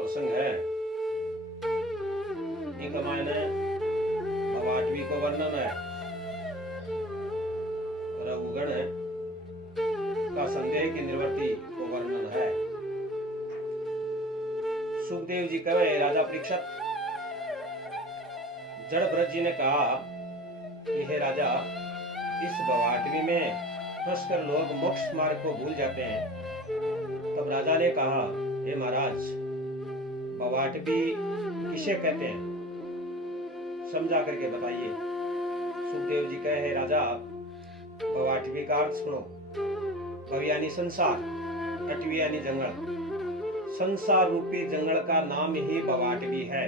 प्रसंग है एक मायने भवाटवी को वर्णन है। रघुगण का संदेह की निवृत्ति को वर्णन है। सुखदेव जी कहे, राजा परीक्षित, जड़ भरत जी ने कहा कि हे राजा, इस भवाटवी में फंसकर लोग मोक्ष मार्ग को भूल जाते हैं। तब राजा ने कहा, हे महाराज, भवाटवी किसे कहते हैं, समझा करके बताइए। सुखदेव जी कहे, हे राजा, भवाटवी का अर्थ सुनो। भव यानी संसार, अटवी यानी जंगल। संसार रूपी जंगल का नाम ही भवाटवी है।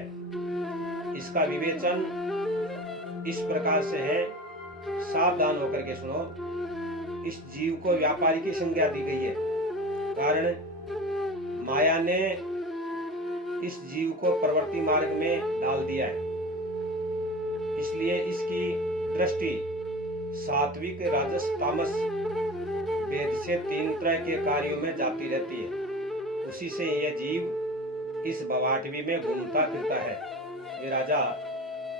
इसका विवेचन इस प्रकार से है, सावधान होकर के सुनो। इस जीव को व्यापारी की संज्ञा दी गई है, कारण माया ने इस जीव को प्रवृत्ति मार्ग में डाल दिया है। इसलिए इसकी दृष्टि सात्विक, राजस, तामस भेद से 3 तरह के कार्यों में जाती रहती है। उसी से यह जीव इस भवाटवी में घूमता फिरता है। ये राजा,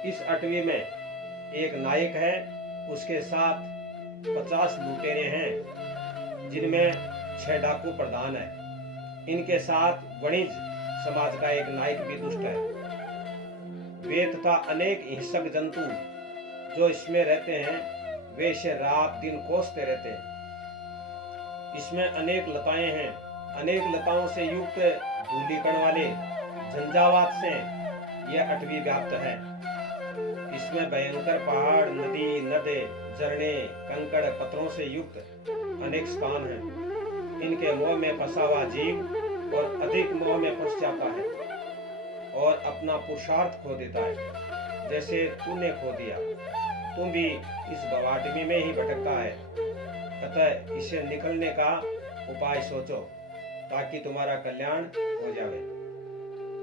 इस अटवी में एक नायक है, उसके साथ 50 लुटेरे हैं, जिनमें 6 डाकू प्रधान है। इनके साथ वणिज समाज का एक नायक भी दुष्ट है। वे तथा अनेक हिंसक जंतु जो इसमें रहते हैं, वे इसे रात दिन कोसते रहते हैं। इसमें अनेक लताएं हैं। अनेक लताओं से युक्त धूलीकण वाले झंझावात से यह अटवी व्याप्त है। इसमें भयंकर पहाड़, नदी, नदे, झरने, कंकड़, पत्थरों से युक्त अनेक स्थान हैं। इनके मोह में फंसा हुआ जीव और अधिक मोह में फंस जाता है और अपना पुरुषार्थ खो देता है, जैसे तूने खो दिया। तुम भी इस भवाटवी में ही भटकता है। अतः इसे निकलने का उपाय सोचो, ताकि तुम्हारा कल्याण हो जाए।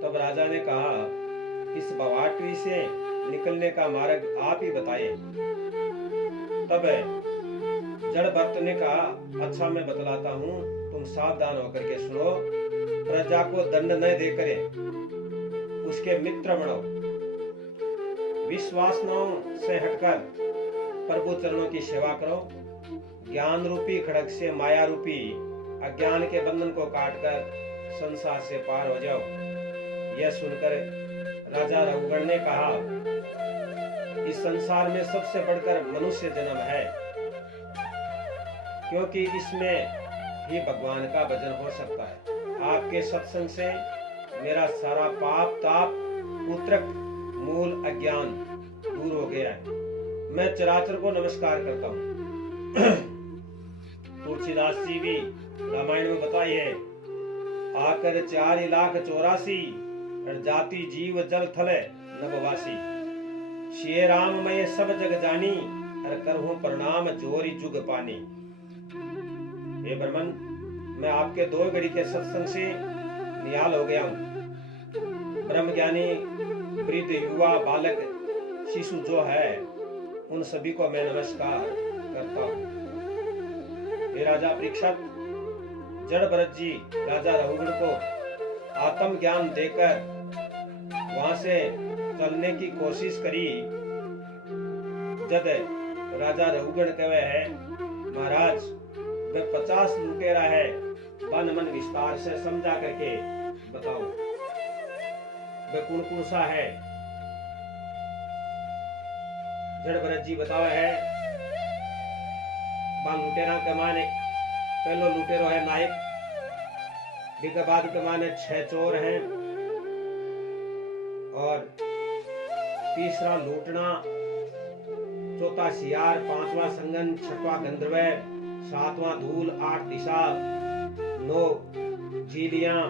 तब राजा ने कहा, इस भवाटवी से निकलने का मार्ग आप ही बताइए। तब जड़ भरत ने कहा, अच्छा मैं बतलाता हूँ, तुम सावधान होकर के सुनो। प्रजा को दंड न दे करे, उसके मित्र बनो। विश्वासनाओं से हटकर प्रभु चरणों की सेवा करो। ज्ञान रूपी खड़ग से माया रूपी अज्ञान के बंधन को काटकर संसार से पार हो जाओ। यह सुनकर राजा रघुगण ने कहा, इस संसार में सबसे बढ़कर मनुष्य जन्म है, क्योंकि इसमें ही भगवान का भजन हो सकता है। आपके सत्संग से मेरा सारा पाप, ताप, पुत्रक, मूल अज्ञान दूर हो गया है। मैं चराचर को नमस्कार करता हूँ। तुलसीदास जी भी रामायण में बताई है, आकर 4,84,000 जाति जीव जल थल नभवासी। श्री राम मैं सब जग जानी, हर करहूं प्रणाम जोरी जुग पानी। हे ब्रह्मन, मैं आपके 2 घड़ी के सत्संग से निहाल हो गया हूँ। ब्रह्म ज्ञानी, वृद्ध, युवा, बालक, शिशु जो है, उन सभी को मैं नमस्कार करता हूँ। हे राजा परीक्षित, जड़ भरत जी राजा रघुगण को आत्म ज्ञान देकर वहां से चलने की कोशिश करी। जब राजा रघुगण कहे है, महाराज वे 50 लुटेरा है, वन मन विस्तार से समझा करके बताओ, वे कौन सा है। जड़ भरत जी बताओ है, बाल लुटेरा के माने पहलो लुटेरो है नायक, बिके बाद के माने 6 चोर हैं, और तीसरा लूटना, चौथा सियार, 5वां संगन, 6वां गंधर्व, 7वां धूल, 8 दिशा, 9 झीलियां,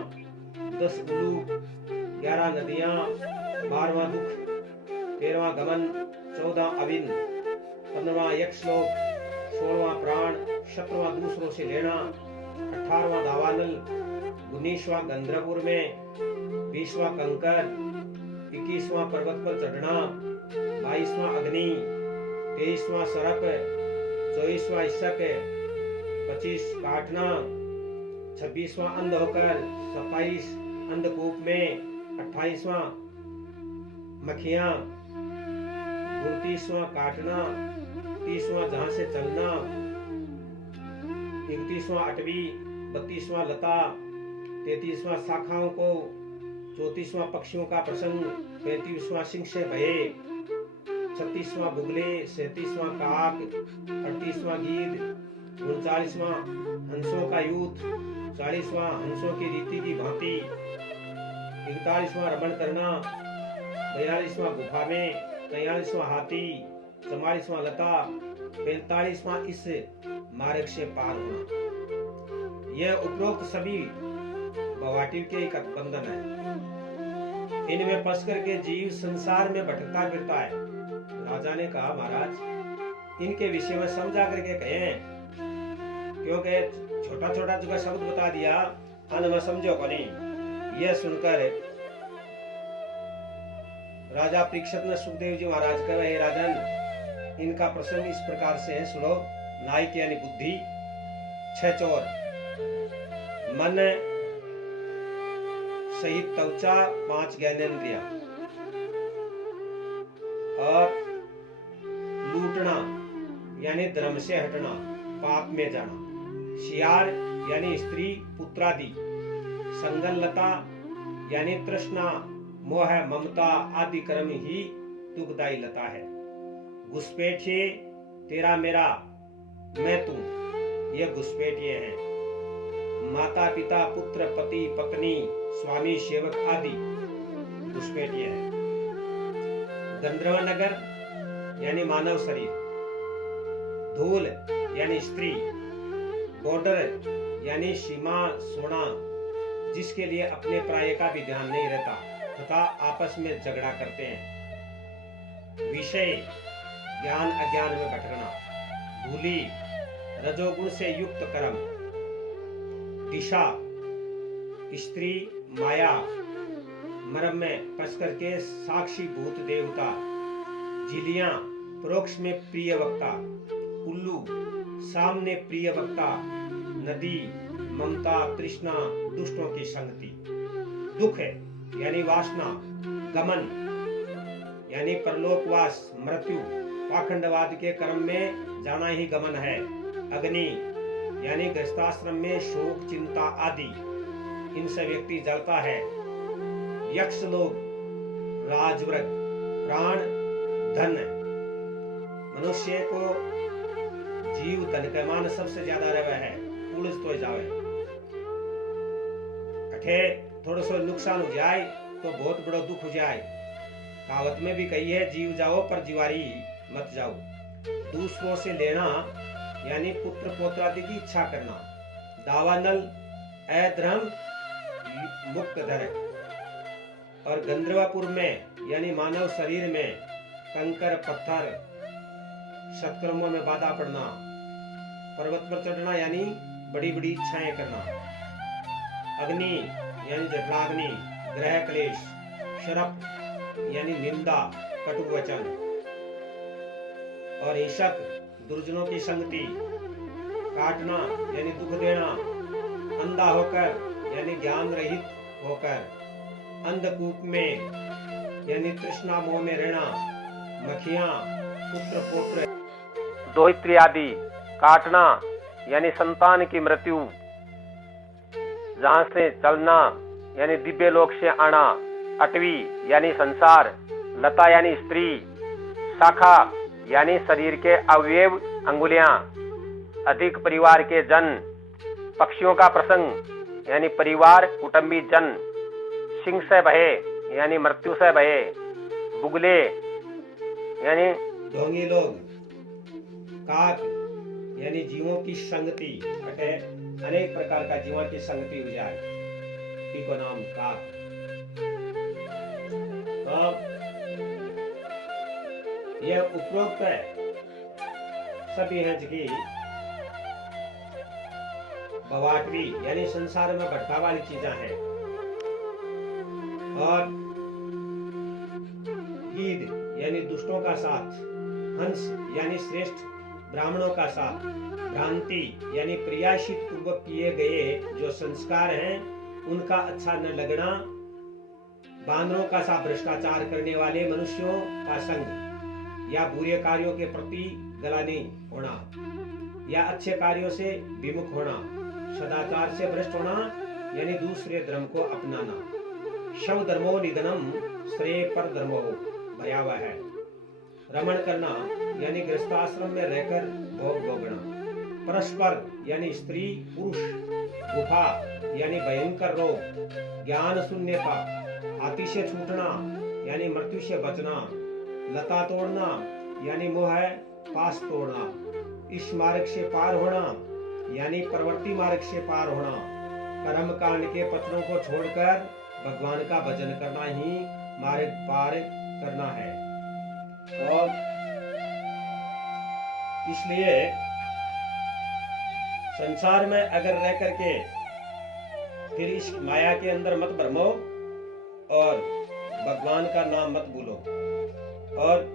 10 उल्लू, 11 नदियां, 12वां दुख, 13वां गमन, 14 अविन, 15वां यक्षलोक, 16वां प्राण, 17वां दूसरों से लेना, 18वां दावानल, 19वां गंधर्वपुर में, 20वां कंकर, 21वां पर्वत पर चढ़ना, 22वां अग्नि, 23वां सर्प, 24वां इशक, 25 काटना, 26वां अंध होकर, 27 अंधकूप में 28वां मक्खियां, 29वां काटना, 30वां जहां से चलना, 31वां अटवी, 32वां लता, 33वां शाखाओं को, 34वां पक्षियों का प्रसंग, 35वां सिंह से भये, 36वां बुगले, 37वां काक, 38वां गीद, 39वां हंसों का यूथ, 40वां हंसों की रीति की भांति, 41वां रमण करना, 42वां गुफा में, 43वां हाथी, 44वां लता, 45वां इस मार्ग से पार होना। यह उपरोक्त सभी भवाटिव के एक बंधन है। इनमें फंस करके जीव संसार में भटकता फिरता है। राजा ने कहा, महाराज इनके विषय में समझा करके कहें, क्योंकि छोटा छोटा जो शब्द बता दिया अंत में समझो को नहीं। यह सुनकर राजा परीक्षित ने सुखदेव जी महाराज कहे, हे राजन, इनका प्रसंग इस प्रकार से है, सुनो। नायक यानी बुद्धि, 6 चोर, मन सहित त्वचा, 5 ज्ञानेंद्रिया, और लूटना यानी धर्म से हटना, पाप में जाना, शियार यानी स्त्री पुत्रादि, संगलता यानी तृष्णा, मोह, ममता आदि कर्म ही दुखदायी लता है। घुसपैठिए, तेरा मेरा, मैं तू, ये घुसपैठिए हैं। माता पिता पुत्र पति पत्नी स्वामी सेवक आदि घुसपैठिए हैं। गंधर्व नगर यानी मानव शरीर, धूल यानी स्त्री, बॉर्डर यानी सीमा सोना, जिसके लिए अपने पराये का भी ध्यान नहीं रहता तथा आपस में झगड़ा करते हैं। विषय ज्ञान अज्ञान में भटकना, धूली रजोगुण से युक्त कर्म, दिशा स्त्री माया, मर्म में फंस करके साक्षी भूत देवता, झिलियां परोक्ष में प्रिय वक्ता, उल्लू सामने प्रिय वक्ता, नदी ममता तृष्णा दुष्टों की संगति, दुख है यानी वासना, गमन यानी परलोकवास, मृत्यु पाखंडवाद के कर्म में जाना ही गमन है, अग्नि यानी गृहस्थाश्रम में शोक चिंता आदि, इनसे व्यक्ति जलता है, यक्ष लोग, राजवर्ग, प्राण धन, मनुष्य को जीव धन के मान सबसे ज्यादा रहे है, उलझ तो जावे, अठे थोड़ा सा नुकसान हो जाए तो बहुत बड़ा दुख हो जाए। कहावत में भी कही है, जीव जाओ पर जीवारी मत जाओ। दूसरों से लेना यानी पुत्र पोत्रादि की इच्छा करना, दावानल अधर्म मुक्त धर, और गंधर्वपुर में यानी मानव शरीर में कंकर पत्थर सत्कर्मों में बाधा पड़ना, पर्वत पर चढ़ना यानी बड़ी बड़ी इच्छाएं करना, अग्नि यानी जठराग्नि, ग्रह क्लेश, शरप यानी निंदा कटु वचन, और ईशक दुर्जनों की संगति, काटना यानी दुख देना, अंधा होकर यानी ज्ञान रहित होकर, अंधकूप में यानी तृष्णा मोह में रहना, मक्खियां पुत्र पुत्र, दोहित्री आदि, काटना यानी संतान की मृत्यु, जहां से चलना यानी दिव्य लोक से आना, अटवी यानी संसार, लता यानी स्त्री, शाखा यानी शरीर के अवयव अंगुलियां, अधिक परिवार के जन, पक्षियों का प्रसंग यानी परिवार कुटुंबी जन, सिंह से भये यानी मृत्यु से भये, बुगले यानी ढोंगी लोग, काक यानी जीवों की संगति, अनेक प्रकार का जीवों की संगति हो जाए, इको नाम काक। यह उपरोक्त है सभी हैं की भवाटवी यानी संसार में भटका वाली चीजें हैं, और गीध यानी दुष्टों का साथ, हंस यानी श्रेष्ठ ब्राह्मणों का साथ, भ्रांति यानी प्रयासित पूर्वक किए गए जो संस्कार हैं उनका अच्छा न लगना, बानरों का सा भ्रष्टाचार करने वाले मनुष्यों का संग, या बुरे कार्यों के प्रति गला नहीं होना, या अच्छे कार्यों से विमुख होना, सदाचार से भ्रष्ट होना यानी दूसरे धर्म को अपनाना, शव धर्मो निधनम श्रेय पर धर्मो भयावह है, रमण करना यानी गृहस्थाश्रम में रहकर भोग भोगना, परस्पर यानी स्त्री पुरुष, गुफा यानी भयंकर रोग, ज्ञान शून्यता, हाथी से छूटना यानी मृत्यु से बचना, लता तोड़ना यानी मोह पास तोड़ना, इस मार्ग से पार होना यानी प्रवृत्ति मार्ग से पार होना, कर्म कांड के पत्रों को छोड़कर भगवान का भजन करना ही मार्ग पार करना है। और इसलिए संसार में अगर रह करके फिर इस माया के अंदर मत भ्रमो और भगवान का नाम मत भूलो। और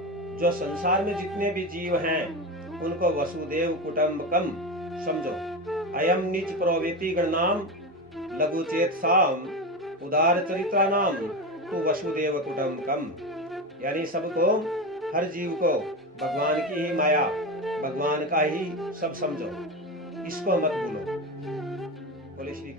जो संसार में जितने भी जीव हैं उनको वसुदेव कुटुंबकम समझो। अयम नीच प्रवृत्ति गणनाम लघु चेत साम उदार चरित्रा नाम तू वसुदेव कुटुंबकम, यानी सबको, हर जीव को भगवान की ही माया, भगवान का ही सब समझो, इसको मत भूलो। बोले श्री